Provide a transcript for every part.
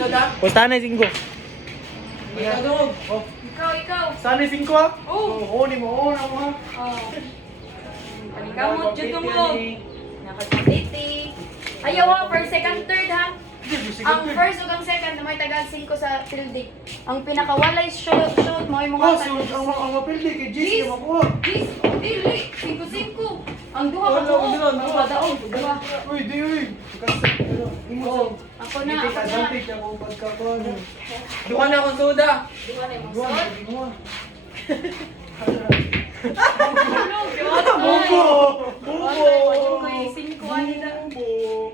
Sana 5. Ikaw. Sana 5 ah. Oo. Ni mo na mo ha. Panikamot dyan mo. Nakapatiti. Ayaw ha, first, second, third ha. Ang first ug ang second na may tagal 5 sa tilde. Ang pinakawalay shoot mo ay mga Ang mapildi kay Jis yung makuha. Gis, dili, 5-5. Ang duha ka po. Ang padaog, duha. Uy, di uy. Oo. Ako na, ako na. Duha na akong soda. Duha na yung masod. Bubo! Bubo! May 5 ani na.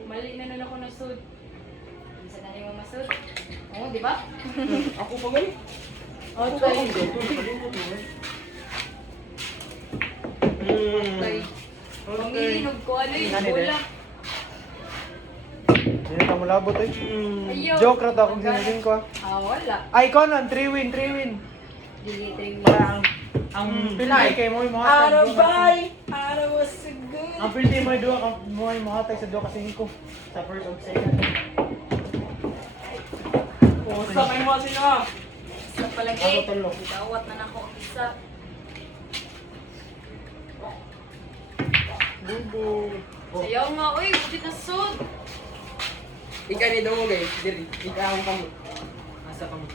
Mali na ako na sud. Isa na yung masud. Oo, di ba? Ako pa gali. Okay. Okay. Pamilinog ko, ano yun? Bola. Hindi na malabot eh. Ayaw. Joke rat akong sinasing ko ah. Wala. Ay, ikaw na, 3 win. Dili, 3 Parang, ang pildi kay mo yung mga Ang pildi mo yung duha ka mo yung mga sa 2 ka 5. Sa first ug second. Sa kayo mo sila. Sa palagi. Ako tulo. Dawat na nako ang isa. Bubo. Sayaw nga, uy, buti na sud. Ika ni mo guys. Diri. Ika ang kamo. Asa kamo?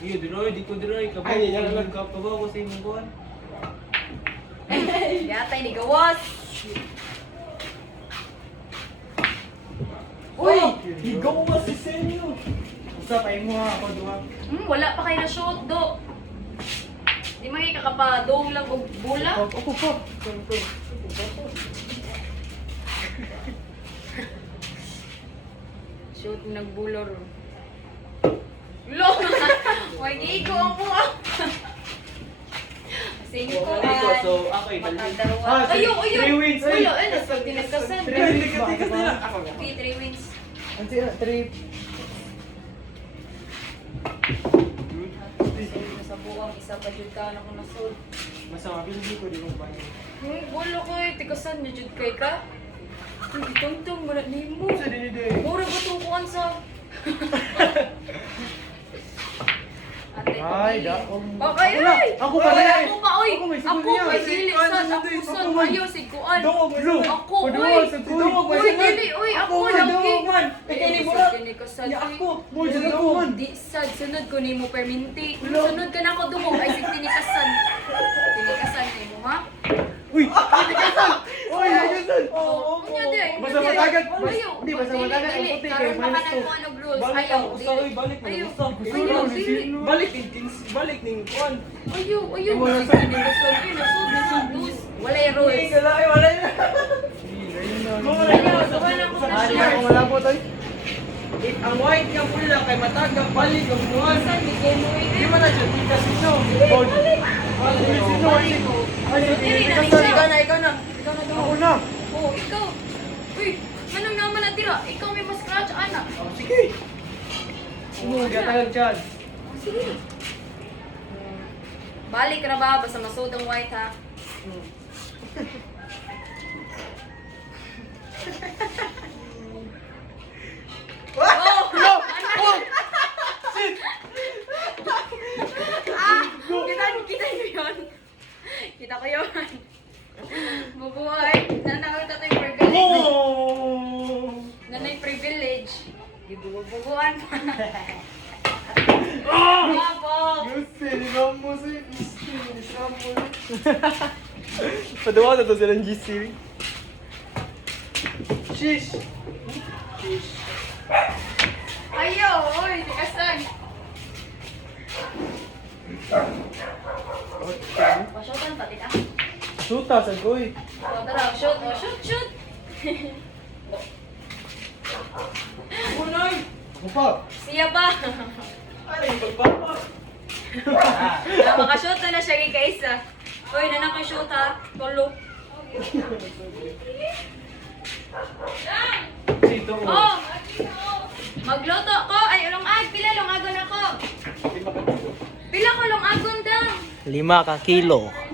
Iyo diroy, di ko diroy. Kabaw Ay, yan lang. Kabaw ko sa imong kuan. Yatay ni gawas. Uy! Higaw mo si Senyo! Usa pa mo ha ako duha. Wala pa kayo na shoot do. Di man kayo kakapadong lang og bula. Ako pa. Shoot nagbulor. Lo. Why di ko ang mga. Singko Ikaw, so ako ay matadarawa. Ayaw. 3 wins. Wala, ano sa tinagkasan. Tikas nila. Ako nga. 3 wins. Ang sila 3. Sa buwang isa pa jud ka na ko nasud. Masama hindi ko di mo pa. Wala ko tikasan ni jud kay ka. Tungtong mo na nimo. Sa dinide. Mura ba itong kuhan sa... Ate, Ay, pamili. da. Okay, ay! Ako pa na. Ako pa, oy! Ako may Ako siguro yan. may dili Kuhan, sad. sunod, Ako sad. kuhan. Ayaw si kuhan. Dungog, Bro. Ako, Paduwa, oy! sa Dungog, Uy, dili, oy! Ako lagi! man. Ikaw ni Burak. Kini ka sad. Ya ako. Mo sa duman. Di sad. Sunod ko ni mo perminti. Sunod ka na ako dumog. Ay, sig tinikasan. Tinikasan ni mo, ha? Uy, tikasan. Uy, tikasan. Oo. Unya di. Basta matagat. Ayaw. Hindi, basta matagat. Ang puti kay Karoon pa ka minus ng 2. kung anong rules. Balik Ayaw. ang usa, oy, balik na Ayaw. usa. Ayaw, dili. Balik ning kuan. Ayaw. Sige, nilusod. Nasud. Walay rules. Wala ay wala. Ayaw, gawa na ako na Ay, share. ako malabot ay. Ang white nga pula kay matagag balik ang kuan. Saan, bigyan mo Di eh. man na siya tikas ino. Balik. Sino ay? Ay, Dili na tikasan. siya. Ikaw na. Ikaw na Ako daw. na. Oo, ikaw. Uy, anong naman na tira? Ikaw may mas scratch, anak. Sige. Gatagal dyan. Sige. Balik ka na ba? Basta masud ang white ha. Kita nyo yun. Kita ko yun. Mabuhay. Nanakita tayo privilege. Nanay privilege. Gibubuguan pa. Mabok. Padawa na to silang GC. Shish! Ayaw, oy, tikasan. Pasyotan pati ka. Suta, sagoy. O, tara, shoot. O, shoot. Unay. Ako pa. Siya ba? Ano yung pagpapa? Makashoot na siya kay Kaisa. Uy, nanak yung shoot ha. Tulo. Sito mo. Oh! Magluto ko. Ay, ulong-ag. Pila ulong-agon ako. Pila ko ulong-agon daw. 5 ka kilo.